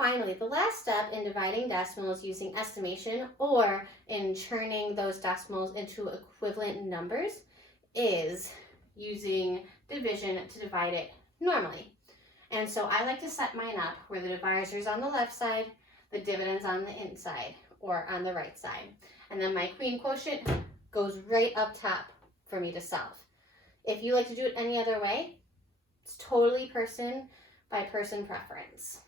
finally, the last step in dividing decimals using estimation or in turning those decimals into equivalent numbers is using division to divide it normally. And so I like to set mine up where the divisor's on the left side, the dividend's on the inside or on the right side. And then my queen quotient goes right up top for me to solve. If you like to do it any other way, it's totally person by person preference.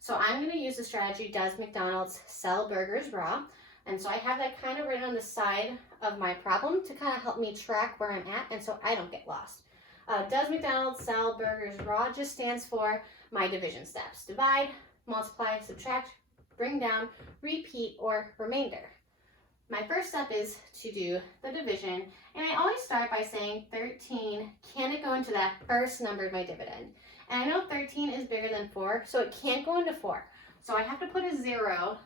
So I'm going to use the strategy, does McDonald's sell burgers raw? And so I have that kind of written on the side of my problem to kind of help me track where I'm at and so I don't get lost. Does McDonald's sell burgers raw just stands for my division steps. Divide, multiply, subtract, bring down, repeat, or remainder. My first step is to do the division, and I always start by saying 13, can it go into that first number of my dividend? And I know 13 is bigger than 4, so it can't go into 4. So I have to put a 0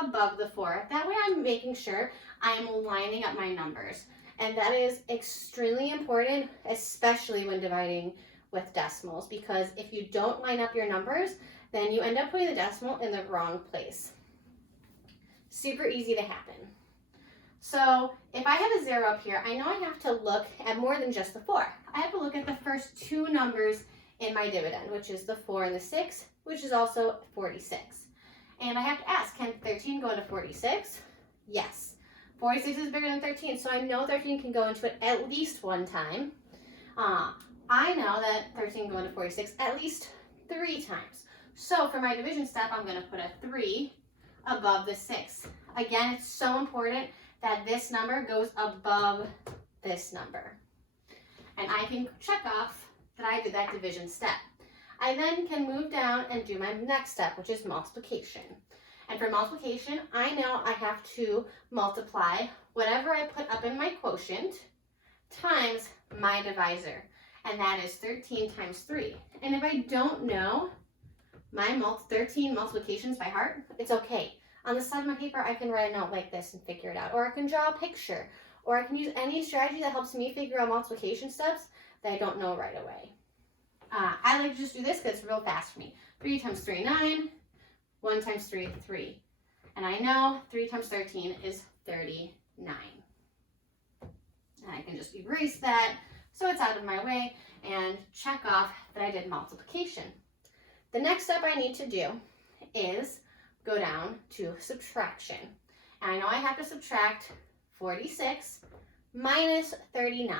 above the 4. That way I'm making sure I'm lining up my numbers. And that is extremely important, especially when dividing with decimals, because if you don't line up your numbers, then you end up putting the decimal in the wrong place. Super easy to happen. So if I have a 0 up here, I know I have to look at more than just the 4. I have to look at the first two numbers in my dividend, which is the 4 and the 6, which is also 46. And I have to ask, can 13 go into 46? Yes. 46 is bigger than 13, so I know 13 can go into it at least one time. I know that 13 can go into 46 at least 3 times. So for my division step, I'm going to put a 3 above the 6. Again, it's so important that this number goes above this number. And I can check off that I did that division step. I then can move down and do my next step, which is multiplication. And for multiplication, I know I have to multiply whatever I put up in my quotient times my divisor. And that is 13 times 3. And if I don't know my 13 multiplications by heart, it's okay. On the side of my paper, I can write a note like this and figure it out. Or I can draw a picture. Or I can use any strategy that helps me figure out multiplication steps that I don't know right away. I like to just do this because it's real fast for me. 3 times 3, 9. 1 times 3, 3. And I know 3 times 13 is 39. And I can just erase that so it's out of my way and check off that I did multiplication. The next step I need to do is go down to subtraction. And I know I have to subtract 46 minus 39.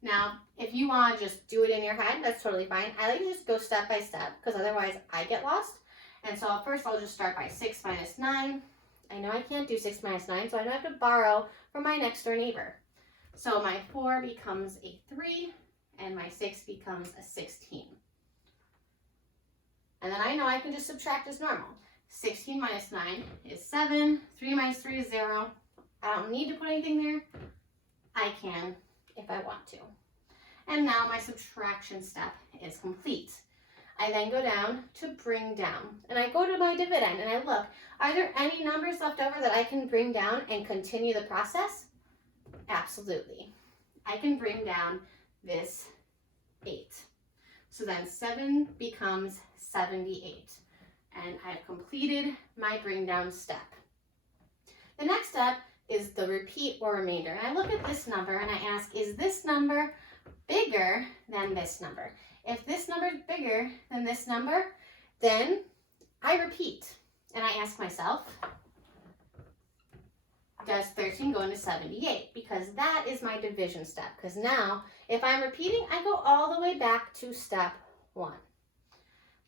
Now, if you want to just do it in your head, that's totally fine. I like to just go step by step because otherwise I get lost. And so first I'll just start by 6 minus 9. I know I can't do 6 minus 9, so I know I have to borrow from my next door neighbor. So my 4 becomes a 3 and my 6 becomes a 16. And then I know I can just subtract as normal. 16 minus 9 is 7. 3 minus 3 is 0. I don't need to put anything there. I can if I want to. And now my subtraction step is complete. I then go down to bring down. And I go to my dividend and I look, are there any numbers left over that I can bring down and continue the process? Absolutely. I can bring down this 8. So then 7 becomes 78. And I've completed my bring down step. The next step is the repeat or remainder. And I look at this number and I ask, is this number bigger than this number? If this number is bigger than this number, then I repeat. And I ask myself, does 13 go into 78? Because that is my division step. Because now, if I'm repeating, I go all the way back to step 1.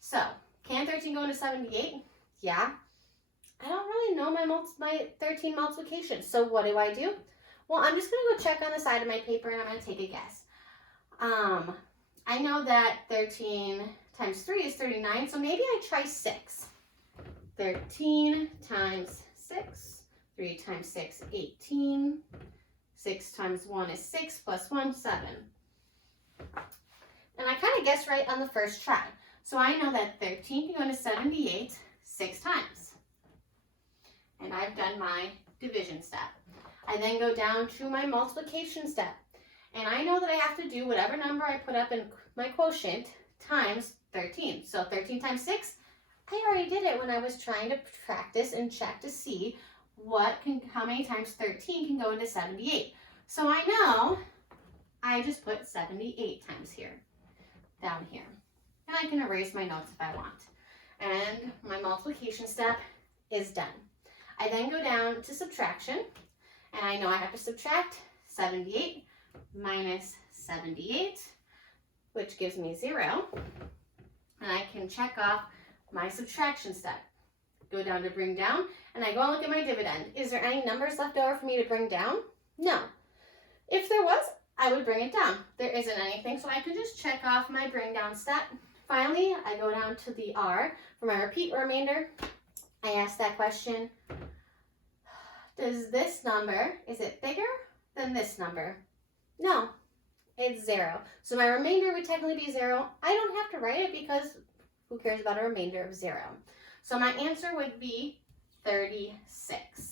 So, can 13 go into 78? Yeah. I don't really know my 13 multiplications. So what do? Well, I'm just going to go check on the side of my paper and I'm going to take a guess. I know that 13 times 3 is 39, so maybe I try 6. 13 times 6, 3 times 6, 18. 6 times 1 is 6 plus 1, 7. And I kind of guessed right on the first try. So I know that 13 can go into 78 6 times. And I've done my division step. I then go down to my multiplication step. And I know that I have to do whatever number I put up in my quotient times 13. So 13 times 6, I already did it when I was trying to practice and check to see how many times 13 can go into 78. So I know I just put 78 times here, down here. And I can erase my notes if I want. And my multiplication step is done. I then go down to subtraction, and I know I have to subtract 78 minus 78, which gives me 0. And I can check off my subtraction step. Go down to bring down, and I go and look at my dividend. Is there any numbers left over for me to bring down? No. If there was, I would bring it down. There isn't anything, so I can just check off my bring down step. Finally, I go down to the R for my repeat remainder. I ask that question, does this number, is it bigger than this number? No, it's 0. So my remainder would technically be 0. I don't have to write it because who cares about a remainder of 0? So my answer would be 36.